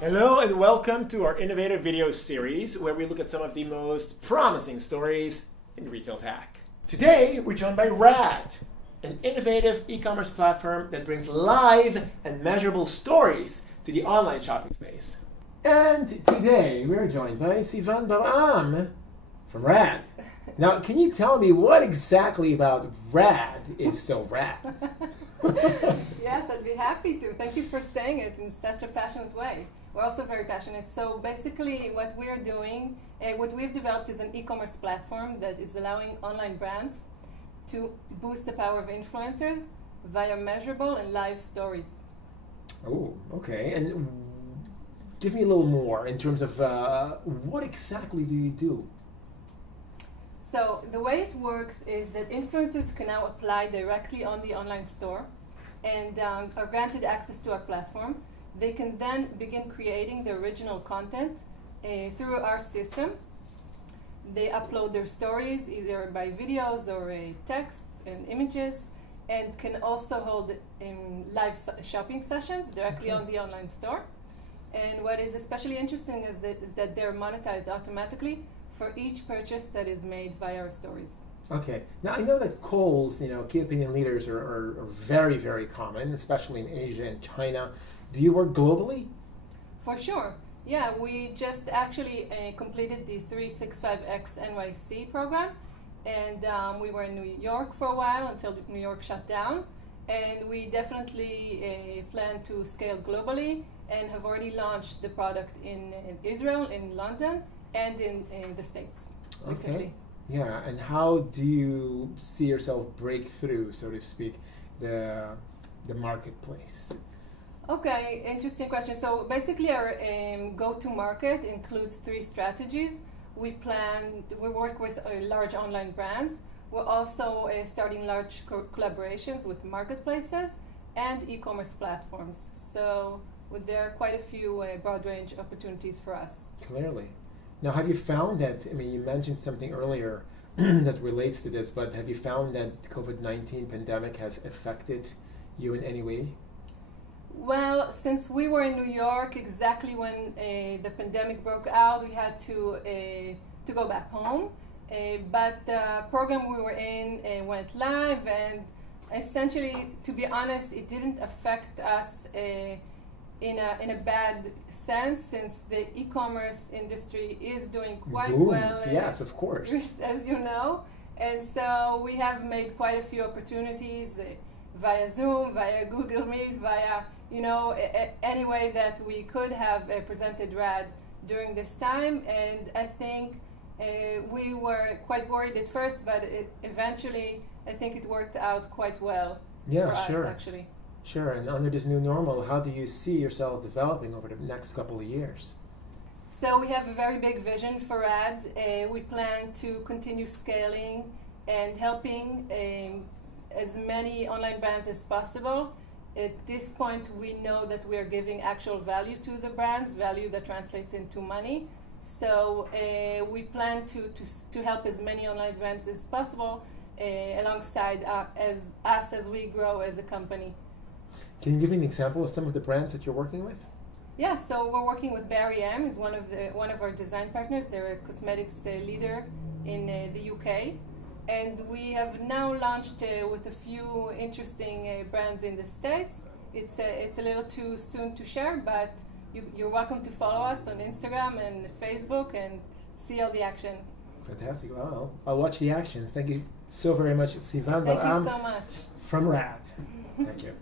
Hello and welcome to our innovative video series where we look at some of the most promising stories in retail tech. Today we're joined by radd, an innovative e-commerce platform that brings live and measurable stories to the online shopping space. And today we're joined by Sivan Baram from radd. Now, can you tell me what exactly about radd is so rad? Yes, I'd be happy to. Thank you for saying it in such a passionate way. We're also very passionate. So basically what we're doing, what we've developed is an e-commerce platform that is allowing online brands to boost the power of influencers via measurable and live stories. Oh, okay. And give me a little more in terms of what exactly do you do? So the way it works is that influencers can now apply directly on the online store and are granted access to our platform. They can then begin creating the original content through our system. They upload their stories either by videos or texts and images, and can also hold live shopping sessions directly on the online store. And what is especially interesting is that they're monetized automatically for each purchase that is made via our stories. Okay. Now I know that calls, key opinion leaders are very, very common, especially in Asia and China. Do you work globally? For sure. Yeah, we just actually completed the 365X NYC program, and we were in New York for a while until New York shut down. And we definitely plan to scale globally and have already launched the product in Israel, in London, and in the States recently. Yeah, and how do you see yourself break through, so to speak, the marketplace? Okay, interesting question. So basically our go-to-market includes three strategies. We work with large online brands. We're also starting large collaborations with marketplaces and e-commerce platforms. So there are quite a few broad range opportunities for us. Clearly. Now, have you found that, you mentioned something earlier that relates to this, but have you found that the COVID-19 pandemic has affected you in any way? Well, since we were in New York exactly when the pandemic broke out, we had to go back home. But the program we were in went live, and essentially, to be honest, it didn't affect us in a bad sense, since the e-commerce industry is doing quite well. Yes, of course. As you know. And so we have made quite a few opportunities via Zoom, via Google Meet, via any way that we could have presented radd during this time. And I think we were quite worried at first, but eventually I think it worked out quite well for us, actually. Sure, and under this new normal, how do you see yourself developing over the next couple of years? So we have a very big vision for radd. We plan to continue scaling and helping as many online brands as possible. At this point, we know that we are giving actual value to the brands, value that translates into money. So we plan to help as many online brands as possible alongside as we grow as a company. Can you give me an example of some of the brands that you're working with? Yeah, so we're working with Barry M, is one of our design partners. They're a cosmetics leader in the UK. And we have now launched with a few interesting brands in the States. It's a little too soon to share, but you're welcome to follow us on Instagram and Facebook and see all the action. Fantastic. Well, I'll watch the action. Thank you so very much, Sivan Baram. Thank you so much. From radd. Thank you.